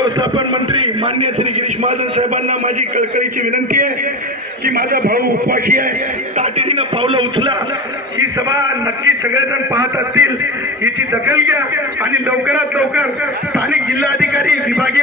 व्यवस्थापन मंत्री माननीय श्री गिरीश महाजन साहेबांना माझी कळकळीची विनंती आहे की माझा भाऊ उपवाशी आहे, तातडीनं पावलं उचला। ही सभा नक्की सगळेजण पाहत असतील, हिची दखल घ्या आणि लवकरात लवकर स्थानिक जिल्हाधिकारी विभागीय